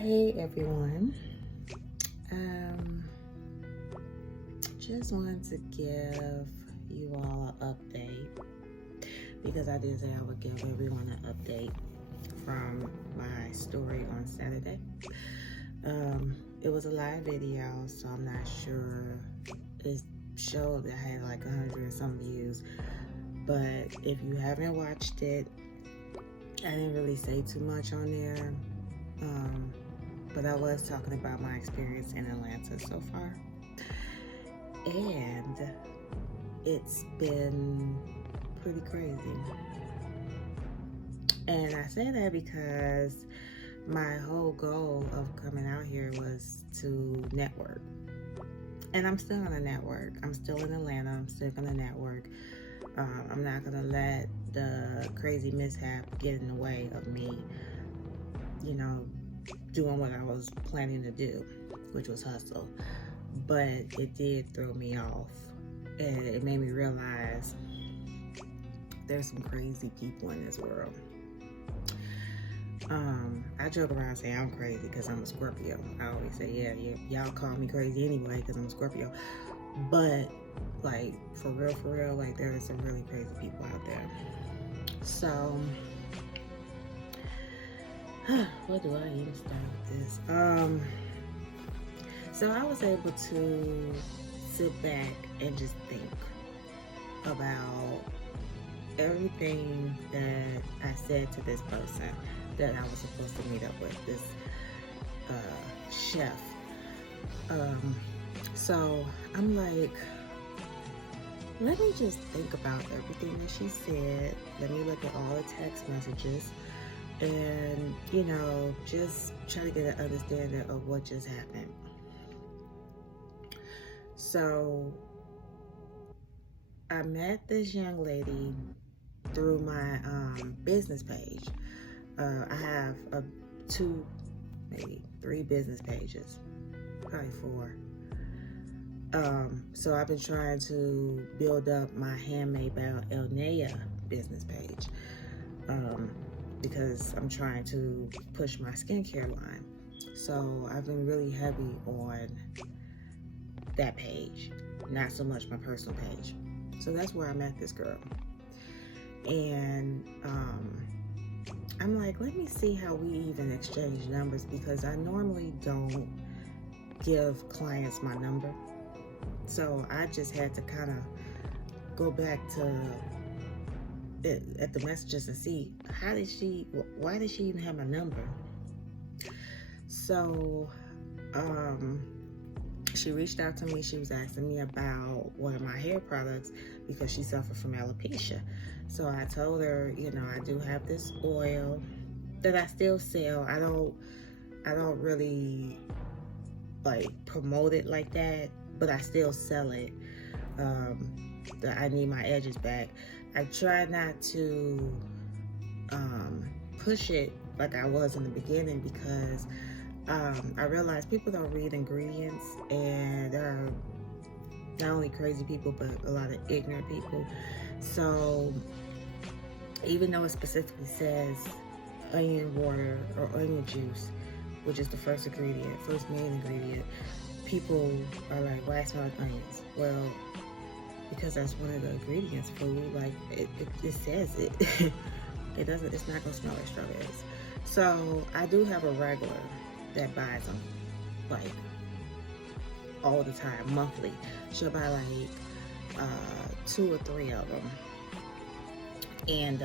Hey everyone, um, just wanted to give you all an update because I did say I would give everyone an update from my story on Saturday. It was a live video, so I'm not sure. It showed that I had like 100 and some views, but if you haven't watched it, I didn't really say too much on there. But I was talking about my experience in Atlanta so far. And it's been pretty crazy. And I say that because my whole goal of coming out here was to network. And I'm still gonna network. I'm still in Atlanta. I'm still gonna network. I'm not gonna let the crazy mishap get in the way of me, doing what I was planning to do, which was hustle. But it did throw me off, and it made me realize there's some crazy people in this world. I joke around saying I'm crazy because I'm a Scorpio. I always say, yeah, y'all call me crazy anyway because I'm a Scorpio. But like for real, like there are some really crazy people out there. So where do I even start with this? So I was able to sit back and just think about everything that I said to this person that I was supposed to meet up with, this chef. So I'm like, let me just think about everything that she said. Let me look at all the text messages and, just try to get an understanding of what just happened. So I met this young lady through my business page. I have two, maybe three business pages, probably four. So I've been trying to build up my Handmade by Elnea business page because I'm trying to push my skincare line. So I've been really heavy on that page, not so much my personal page. So that's where I met this girl. And I'm like, let me see how we even exchange numbers, because I normally don't give clients my number. So I just had to kind of go back to it at the messages and see why did she even have my number? So she reached out to me. She was asking me about one of my hair products because she suffered from alopecia. So I told her, I do have this oil that I still sell. I don't really like promote it like that, but I still sell it. That I need my edges back. I try not to push it like I was in the beginning, because I realize people don't read ingredients, and there are not only crazy people but a lot of ignorant people. So even though it specifically says onion water or onion juice, which is the first main ingredient, people are like, why it smell like onions? Well, because that's one of the ingredients. Food, like it says it. It's not gonna smell like strawberries. So I do have a regular that buys them like all the time, monthly. She'll buy like 2 or 3 of them. And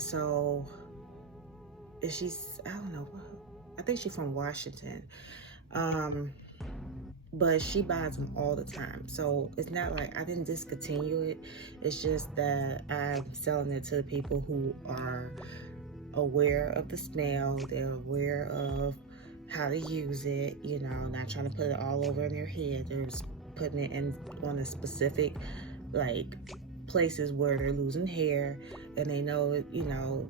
so she's, I don't know, I think she's from Washington. But she buys them all the time. So it's not like I didn't discontinue it. It's just that I'm selling it to the people who are aware of the smell. They're aware of how to use it, not trying to put it all over in their head. They're just putting it on a specific, like, places where they're losing hair, and they know,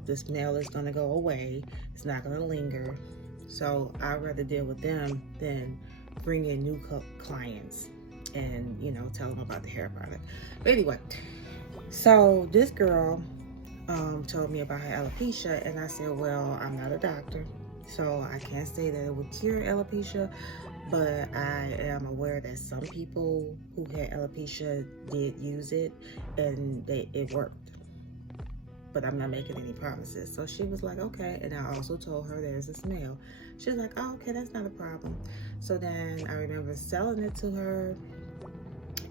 the smell is gonna go away. It's not gonna linger. So I'd rather deal with them than bring in new clients and tell them about the hair product. But anyway, so this girl told me about her alopecia, and I said, well, I'm not a doctor, so I can't say that it would cure alopecia, but I am aware that some people who had alopecia did use it and it worked. But I'm not making any promises. So she was like, okay. And I also told her there's a smell. She was like, oh, okay, that's not a problem. So then I remember selling it to her,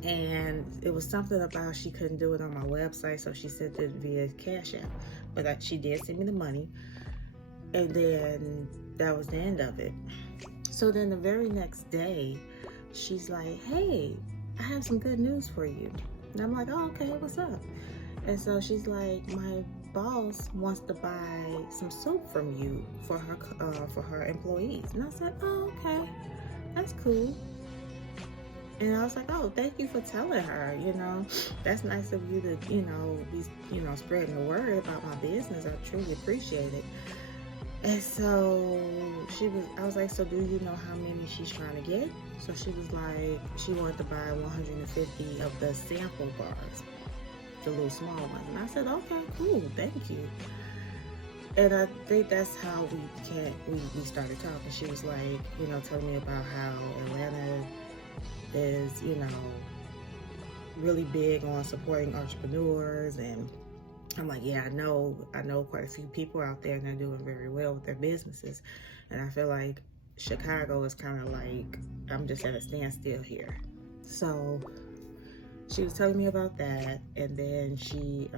and it was something about she couldn't do it on my website, so she sent it via Cash App. But she did send me the money, and then that was the end of it. So then the very next day, she's like, hey, I have some good news for you. And I'm like, oh, okay, what's up? And so she's like, my boss wants to buy some soap from you for her employees. And I said, oh, okay, that's cool. And I was like, oh, thank you for telling her, that's nice of you to, be, spreading the word about my business. I truly appreciate it. And so I was like, so do you know how many she's trying to get? So she was like, she wanted to buy 150 of the sample bars, the little small ones. And I said, okay, cool, thank you. And I think that's how we started talking. She was like, telling me about how Atlanta is, really big on supporting entrepreneurs. And I'm like, yeah, I know quite a few people out there, and they're doing very well with their businesses. And I feel like Chicago is kind of like, I'm just at a standstill here. So she was telling me about that, and then she,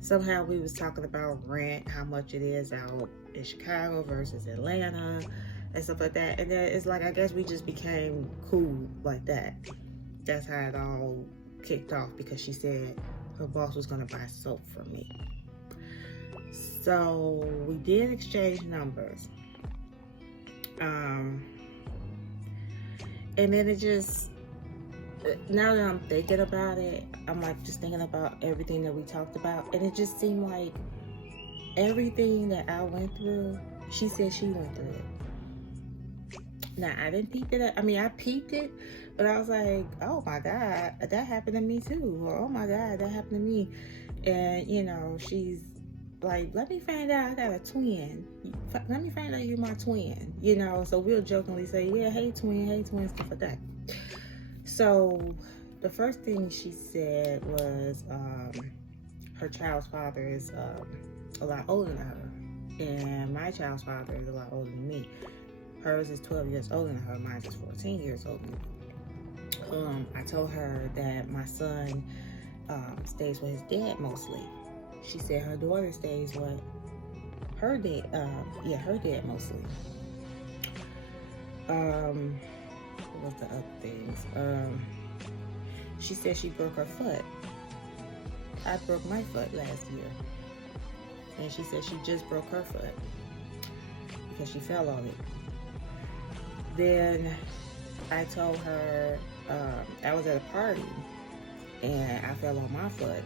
somehow we was talking about rent, how much it is out in Chicago versus Atlanta, and stuff like that. And then it's like, I guess we just became cool like that. That's how it all kicked off, because she said her boss was gonna buy soap from me. So we did exchange numbers. And then it just, now that I'm thinking about it, I'm like just thinking about everything that we talked about, and it just seemed like everything that I went through, she said she went through it. Now, I didn't peep it. I mean, I peeped it, but I was like, oh my God, that happened to me too. Or, oh my God, that happened to me. And, she's like, let me find out I got a twin. Let me find out you're my twin. So we'll jokingly say, yeah, hey twin, stuff like that. So the first thing she said was her child's father is a lot older than her. And my child's father is a lot older than me. Hers is 12 years older than her. Mine is 14 years older than me. I told her that my son stays with his dad mostly. She said her daughter stays with her dad. Her dad mostly. What was the other things? She said she broke her foot. I broke my foot last year. And she said she just broke her foot because she fell on it. Then I told her I was at a party and I fell on my foot.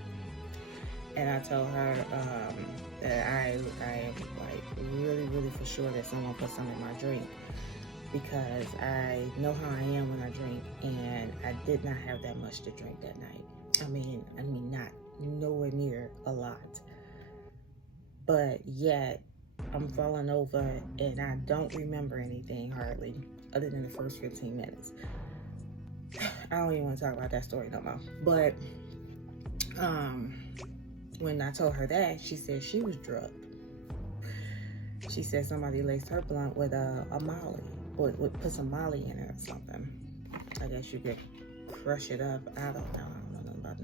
And I told her that I am like really, really for sure that someone put some in my drink, because I know how I am when I drink, and I did not have that much to drink that night. I mean not nowhere near a lot. But yet I'm falling over and I don't remember anything hardly other than the first 15 minutes. I don't even want to talk about that story no more. But when I told her that, she said she was drugged. She said somebody laced her blunt with a Molly, or put some Molly in it or something. I guess you could crush it up. I don't know about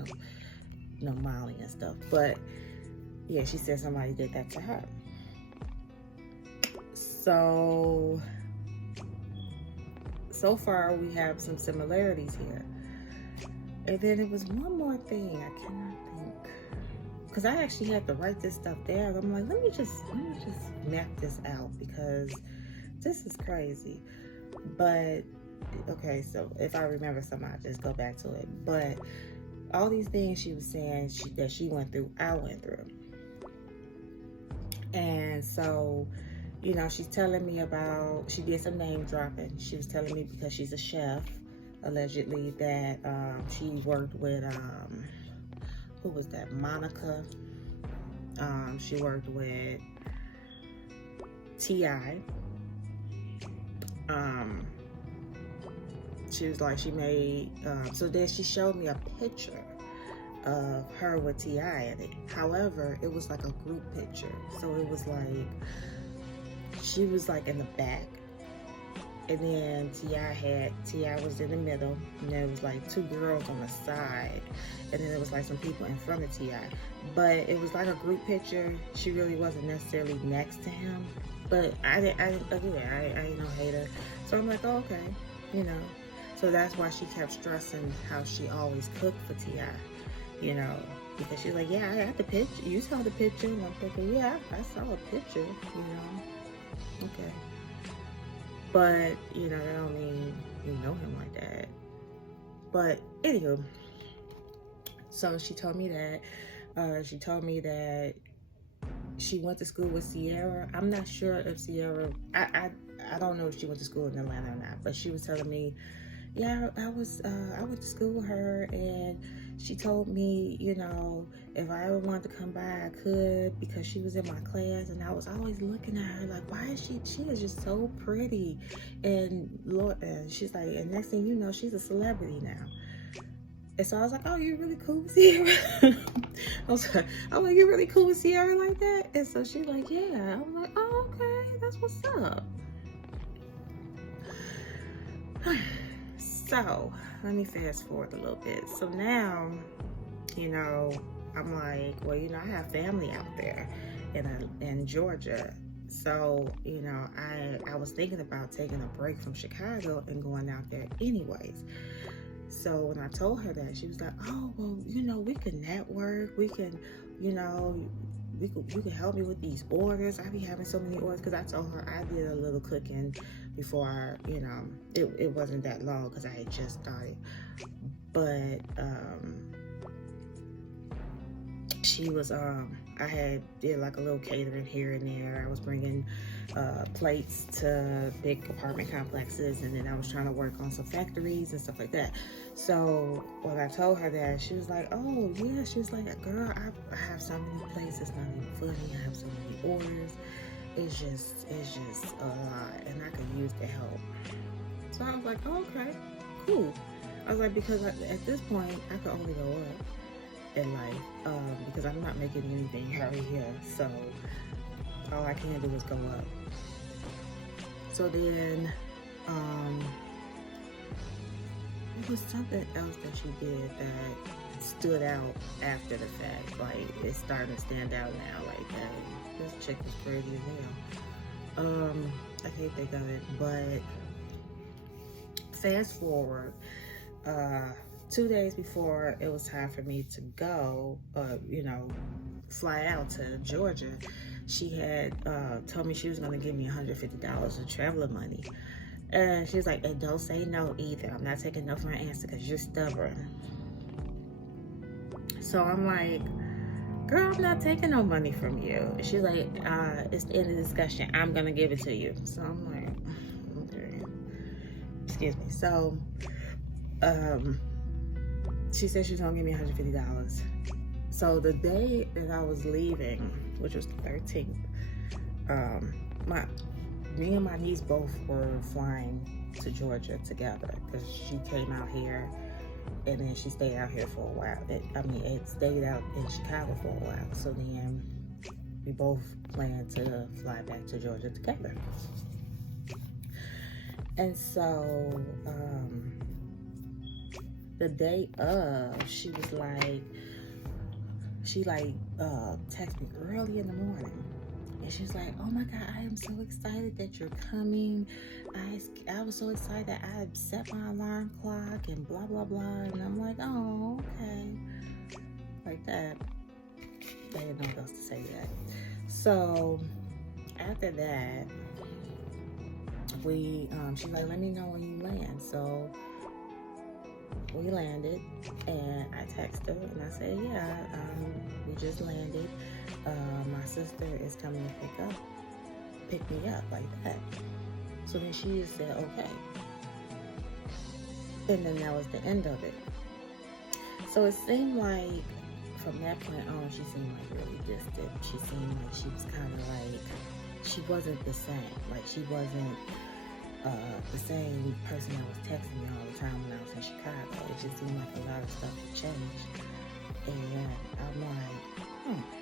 no Molly and stuff. But yeah, she said somebody did that to her. So far we have some similarities here. And then it was one more thing I cannot think, because I actually had to write this stuff down. I'm like, let me just map this out, because this is crazy. But okay, so if I remember something, I'll just go back to it. But all these things she was saying that she went through, I went through. And so, she's telling me about, she did some name dropping. She was telling me because she's a chef, allegedly, that she worked with who was that? Monica. She worked with T.I. She was like, she made, so then she showed me a picture of her with T.I. in it. However, it was like a group picture. So it was like, she was like in the back. And then T.I. was in the middle. And there was like two girls on the side. And then there was like some people in front of T.I. But it was like a group picture. She really wasn't necessarily next to him. But I ain't no hater. So I'm like, oh, okay, you know. So that's why she kept stressing how she always cooked for T.I., you know. Because she's like, yeah, I got the picture. You saw the picture. And I'm thinking, yeah, I saw a picture, you know. Okay. But, you know, that don't mean you know him like that. But, anywho. So she told me that. She went to school with Sierra. I'm not sure if Sierra, I don't know if she went to school in Atlanta or not, but she was telling me, yeah, I went to school with her, and she told me, you know, if I ever wanted to come by, I could, because she was in my class, and I was always looking at her like, why is she is just so pretty, and Lord, and she's like, and next thing you know, she's a celebrity now. And so I was like, oh, you're really cool with Sierra? I'm like, you're really cool with Sierra like that? And so she's like, yeah. I'm like, oh, okay, that's what's up. So, let me fast forward a little bit. So now, you know, I'm like, well, you know, I have family out there in Georgia. So, you know, I was thinking about taking a break from Chicago and going out there anyways. So when I told her that, she was like, oh, well, you know, we can network. We can, you know, you can help me with these orders. I be having so many orders, because I told her I did a little cooking before you know, it wasn't that long because I had just started. But she was, I had did like a little catering here and there. I was bringing plates to big apartment complexes, and then I was trying to work on some factories and stuff like that. So when I told her that, she was like, oh yeah, she was like, girl, I have so many plates, it's not even funny. I have so many orders. It's just a lot, and I could use the help. So I was like, oh, okay, cool. I was like, because at this point, I could only go up in life, because I'm not making anything out here, so all I can do is go up. So then it was something else that she did that stood out after the fact. Like, it's starting to stand out now. Like, this chick was crazy as hell. I can't think of it, but fast forward, 2 days before it was time for me to go, you know, fly out to Georgia, she had told me she was going to give me $150 of traveling money. And she was like, and don't say no either. I'm not taking no for an answer because you're stubborn. So I'm like, girl, I'm not taking no money from you. And she's like, it's the end of the discussion. I'm going to give it to you. So I'm like, okay. Excuse me. So, she said she was going to give me $150. So the day that I was leaving, which was the 13th, me and my niece both were flying to Georgia together, because she came out here and then she stayed out here for a while. It stayed out in Chicago for a while. So then we both planned to fly back to Georgia together. And so the day of, she texted me early in the morning. And she was like, oh my God, I am so excited that you're coming. I was so excited that I had set my alarm clock and blah, blah, blah. And I'm like, oh, okay. Like that. They didn't know what else to say yet. So after that, she's like, let me know when you land. So we landed, and I texted her and I said, yeah, we just landed. My sister is coming to pick me up, like that. So then she just said, okay. And then that was the end of it. So it seemed like from that point on, she seemed like really distant. She seemed like she was kind of like, she wasn't the same. Like she wasn't the same person that was texting me all the time when I was in Chicago. It just seemed like a lot of stuff had changed. And I'm like,